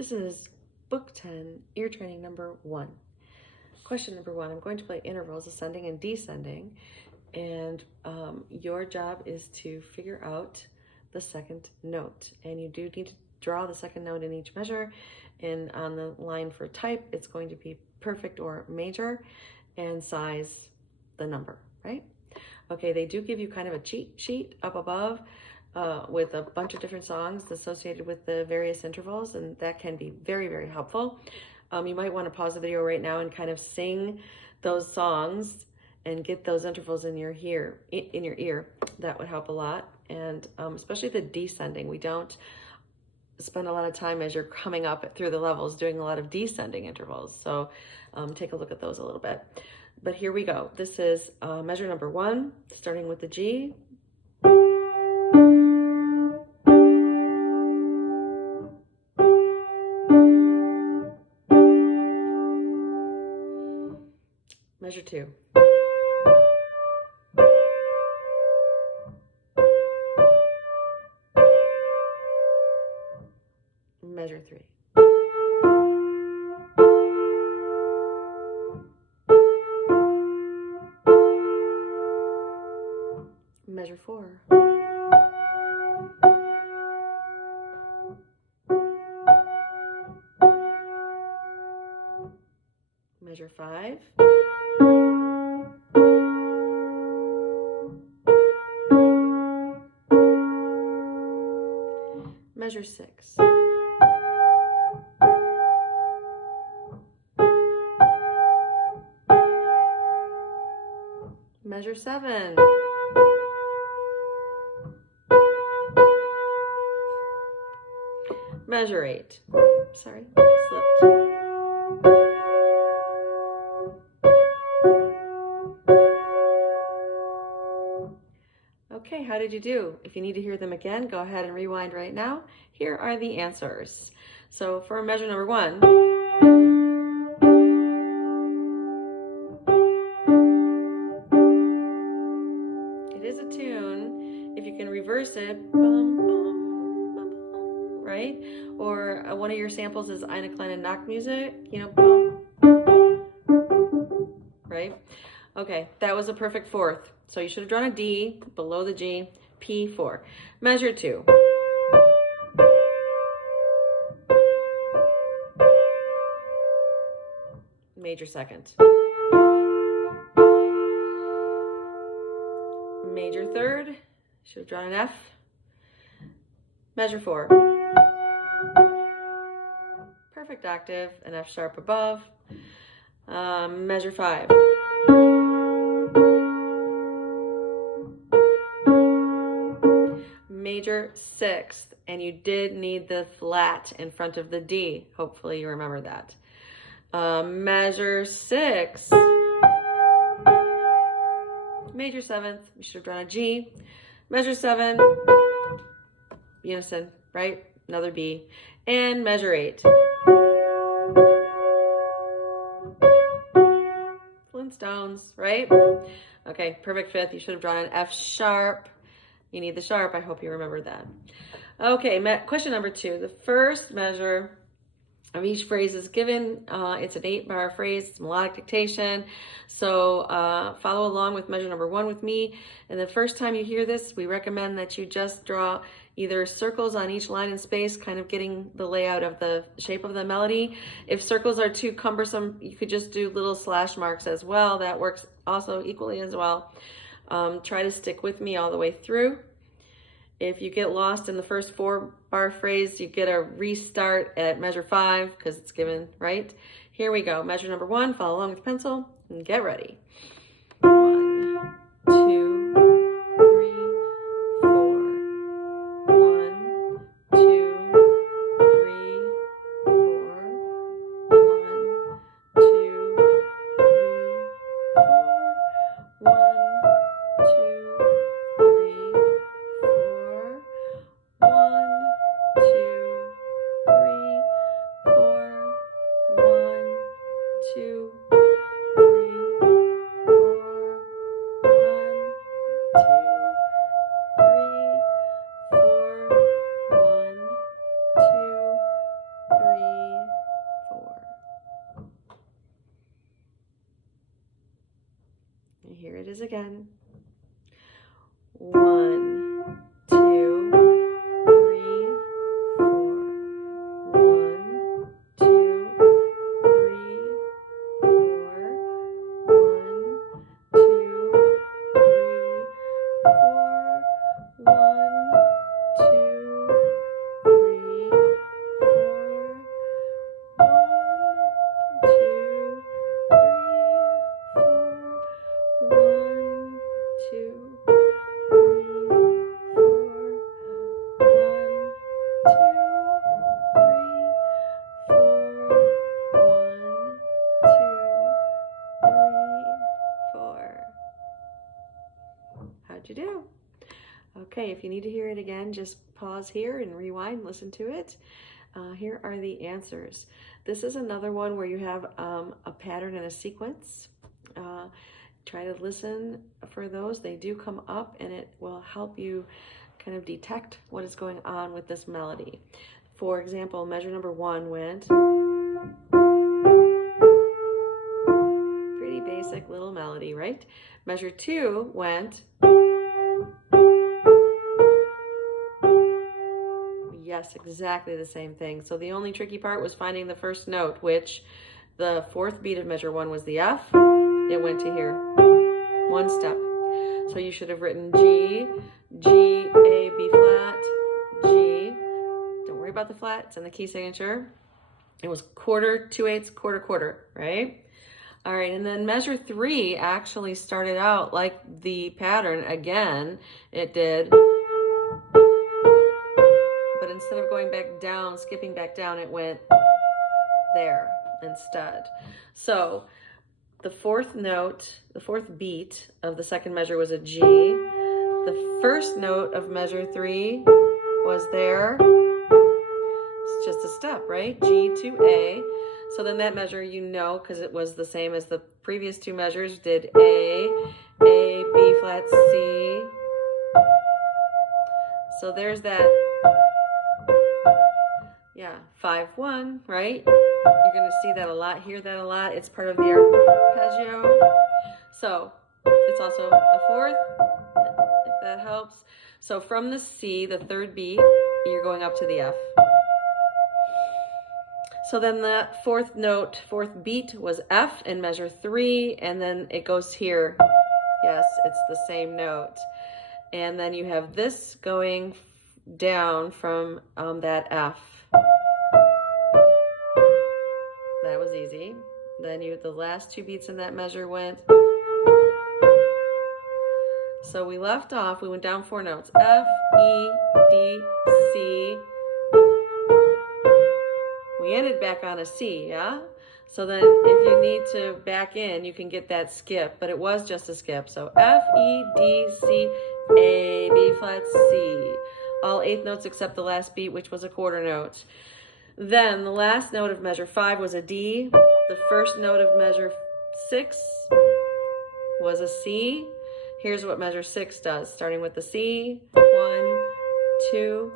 This is Book 10, Ear Training number 1. Question number 1, I'm going to play intervals, ascending and descending, and your job is to figure out the second note. And you do need to draw the second note in each measure, and on the line for type, it's going to be perfect or major, and size the number, right? Okay, they do give you kind of a cheat sheet up above with a bunch of different songs associated with the various intervals, and that can be very, very helpful. You might want to pause the video right now and kind of sing those songs and get those intervals in your ear. That would help a lot, and especially the descending. We don't spend a lot of time as you're coming up through the levels doing a lot of descending intervals, so take a look at those a little bit. But here we go. This is measure number 1, starting with the G. Measure 2. Measure 3. Measure 4. Measure 5. Measure 6. Measure 7. Measure 8. Sorry, slipped. Okay, how did you do? If you need to hear them again, go ahead and rewind right now. Here are the answers. So for measure number 1, it is a tune. If you can reverse it, bum, bum, bum, right? Or one of your samples is Eine kleine Nachtmusik, bum, right? Okay, that was a perfect fourth. So you should have drawn a D below the G, P4. Measure 2. Major second. Major third. Should have drawn an F. Measure 4. Perfect octave, an F sharp above. Measure 5. Major sixth, and you did need the flat in front of the D. Hopefully you remember that. Measure 6. Major 7th, we should have drawn a G. Measure 7, unison, right? Another B. And measure 8. Flintstones, right? Okay, perfect fifth, you should have drawn an F sharp. You need the sharp. I hope you remember that. Okay, question number 2. The first measure of each phrase is given. It's an 8-bar phrase. It's melodic dictation. So follow along with measure number 1 with me. And the first time you hear this, we recommend that you just draw either circles on each line and space, kind of getting the layout of the shape of the melody. If circles are too cumbersome, you could just do little slash marks as well. That works also equally as well. Try to stick with me all the way through. If you get lost in the first 4-bar phrase, you get a restart at measure 5 because it's given, right? Here we go. Measure number 1, follow along with the pencil and get ready. 1, 2, 3, 4. 1, 2, 3, 4. 1, 2, 3, 4. 1, 2, 3, 4. 1, 2, 3, 4. 1, 2, 3, these again. 1, 2, 3, 4. 1, 2, 3, 4. 1, 2, 3, 4. 1, 2, 3, 4. 1, 2, 4. How'd you do? Okay, if you need to hear it again, just pause here and rewind, listen to it. Here are the answers. This is another one where you have a pattern and a sequence. Try to listen for those. They do come up, and it will help you kind of detect what is going on with this melody. For example, measure number 1 went. Pretty basic little melody, right? Measure 2 went. Yes, exactly the same thing. So the only tricky part was finding the first note, which the 4th beat of measure 1 was the F. It went to here. 1 step. So you should have written G, G, A, B flat, G. Don't worry about the flat, it's in the key signature. It was quarter, 2/8, quarter, quarter, right? All right, and then measure 3 actually started out like the pattern again. It did. But instead of going back down, skipping back down, it went there instead. So the 4th note, the 4th beat of the 2nd measure was a G. The first note of measure 3 was there. It's just a step, right? G to A. So then that measure, you know, because it was the same as the previous 2 measures, did A, B flat, C. So there's that. Yeah, 5-1, right? You're going to see that a lot, hear that a lot. It's part of the arpeggio. So it's also a 4th, if that helps. So from the C, the 3rd beat, you're going up to the F. So then the 4th note, 4th beat was F in measure 3, and then it goes here. Yes, it's the same note. And then you have this going down from that F. That was easy. Then the last 2 beats in that measure went. So we left off, we went down 4 notes. F, E, D, C. We ended back on a C, yeah? So then if you need to back in, you can get that skip, but it was just a skip. So F, E, D, C, A, B flat, C. All 8th notes except the last beat, which was a quarter note. Then the last note of measure 5 was a D. The first note of measure 6 was a C. Here's what measure 6 does, starting with the C. 1, 2,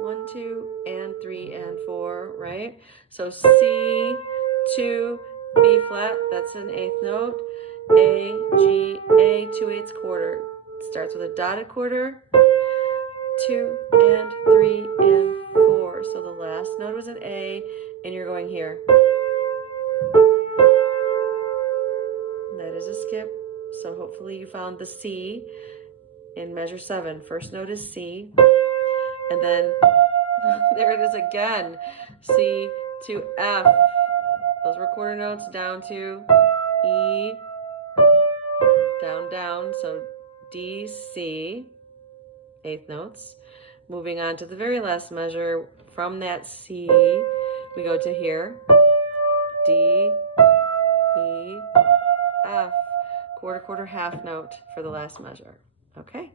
1, 2, and 3, and 4, right? So C, 2, B flat, that's an 8th note. A, G, A, 2/8 quarter. Starts with a dotted quarter. 2, and 3, and 4. So the last note was an A, and you're going here. That is a skip. So hopefully you found the C in measure 7. First note is C, and then there it is again. C to F. Those were quarter notes. Down to E. Down, down. So D, C. 8th notes. Moving on to the very last measure, from that C, we go to here. D, E, F. Quarter, quarter, half note for the last measure. Okay.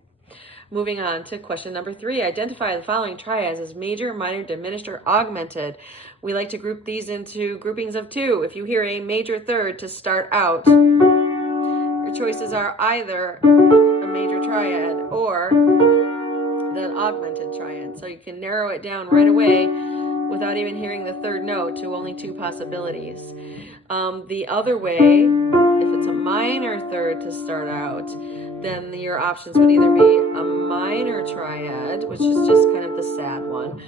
Moving on to question number 3. Identify the following triads as major, minor, diminished, or augmented. We like to group these into groupings of 2. If you hear a major third to start out, your choices are either a major triad or the augmented triad. So you can narrow it down right away without even hearing the 3rd note to only 2 possibilities. The other way, if it's minor third to start out, then your options would either be a minor triad, which is just kind of the sad one,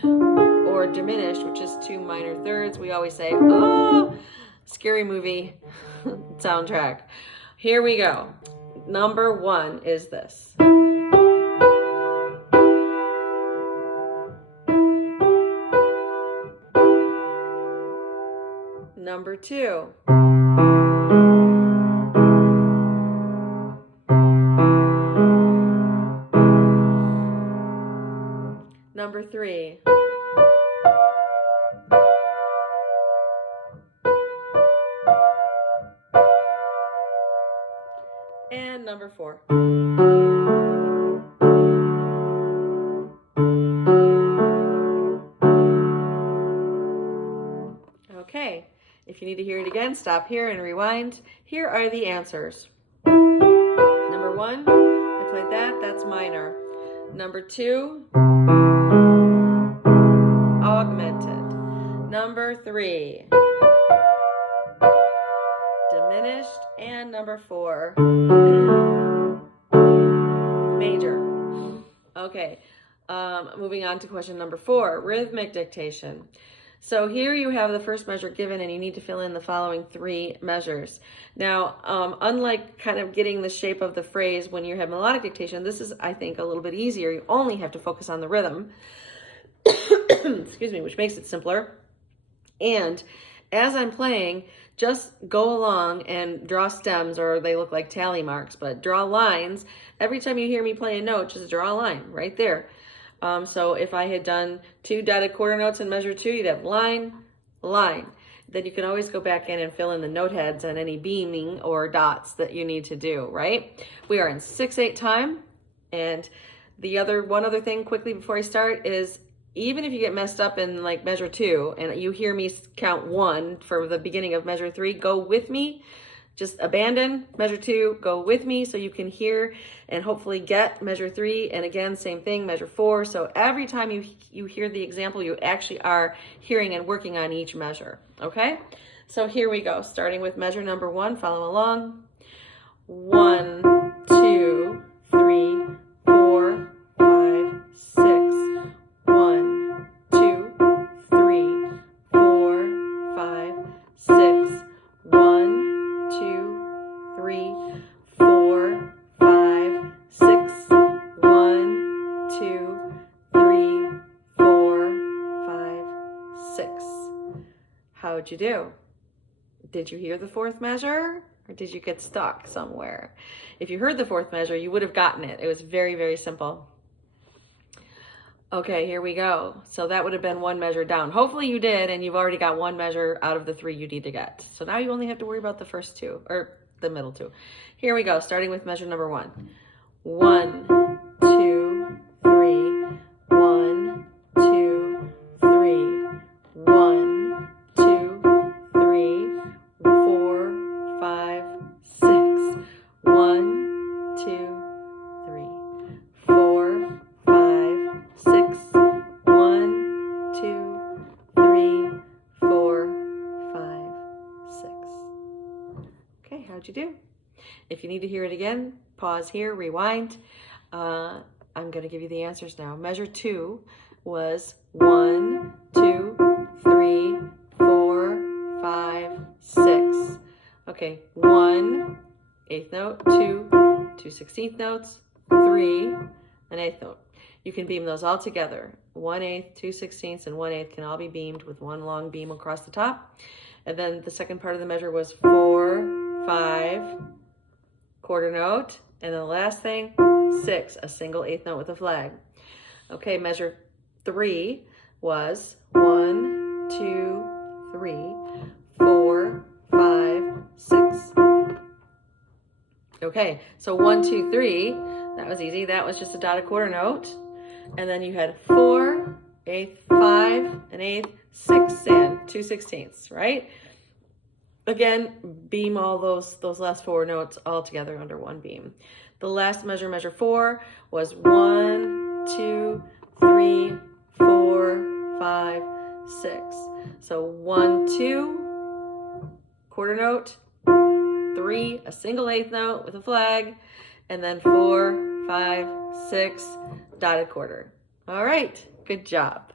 or diminished, which is 2 minor thirds. We always say, oh, scary movie soundtrack. Here we go. Number 1 is this. Number 2. Number 3. And number 4. Okay, if you need to hear it again, stop here and rewind. Here are the answers. Number 1, I played that, that's minor. Number 2, augmented. Number 3, diminished. And number 4, major. Okay, moving on to question number 4, rhythmic dictation. So here you have the first measure given, and you need to fill in the following 3 measures. Now, unlike kind of getting the shape of the phrase when you have melodic dictation, this is, I think, a little bit easier. You only have to focus on the rhythm, excuse me, which makes it simpler. And as I'm playing, just go along and draw stems, or they look like tally marks, but draw lines. Every time you hear me play a note, just draw a line right there. So if I had done 2 dotted quarter notes in measure 2, you'd have line, line. Then you can always go back in and fill in the note heads and any beaming or dots that you need to do, right? We are in 6/8 time. And one other thing quickly before I start is, even if you get messed up in like measure 2 and you hear me count 1 for the beginning of measure 3, go with me. Just abandon measure 2, go with me so you can hear and hopefully get measure 3. And again, same thing, measure 4. So every time you hear the example, you actually are hearing and working on each measure. Okay? So here we go. Starting with measure number 1, follow along. 1, 2, 3, 4, 5, 6. 1, 2, 3, 4, 5, 6. 1, 2, 3, 4, 5, 6. 1, 2, 3, 4, 5, 6. How'd you do? Did you hear the 4th measure, or did you get stuck somewhere? If you heard the 4th measure, you would have gotten it. It was very, very simple. Okay, here we go. So that would have been 1 measure down. Hopefully you did, and you've already got 1 measure out of the 3 you need to get. So now you only have to worry about the first 2, or the middle 2. Here we go, starting with measure number 1. 1, 2, 3, 1, 2, 3, 1, 2, 3, 4, 5, 6. 1, 2, 3, 4, 5, 6. 1, 2, 3, 4, 5, 6. Okay, how'd you do? If you need to hear it again, pause here, rewind. I'm going to give you the answers now. Measure 2 was 1, 2, 3, 4, 5, 6. Okay, 1, 8th note, 2, 2 16th notes, 3, an 8th note. You can beam those all together. 1/8, 2 16ths, and 1/8 can all be beamed with 1 long beam across the top. And then the second part of the measure was 4, 5, quarter note. And then the last thing, 6, a single 8th note with a flag. Okay, measure 3 was 1, 2, 3, 4, 5, 6. Okay, so 1, 2, 3, that was easy. That was just a dotted quarter note. And then you had 4, 8th, 5, an 8th, 6, and 2 16ths, right? Again, beam all those last 4 notes all together under 1 beam. The last measure, measure 4, was 1, 2, 3, 4, 5, 6. So 1, 2, quarter note, 3, a single eighth note with a flag, and then 4, 5, 6, dotted quarter. All right, good job.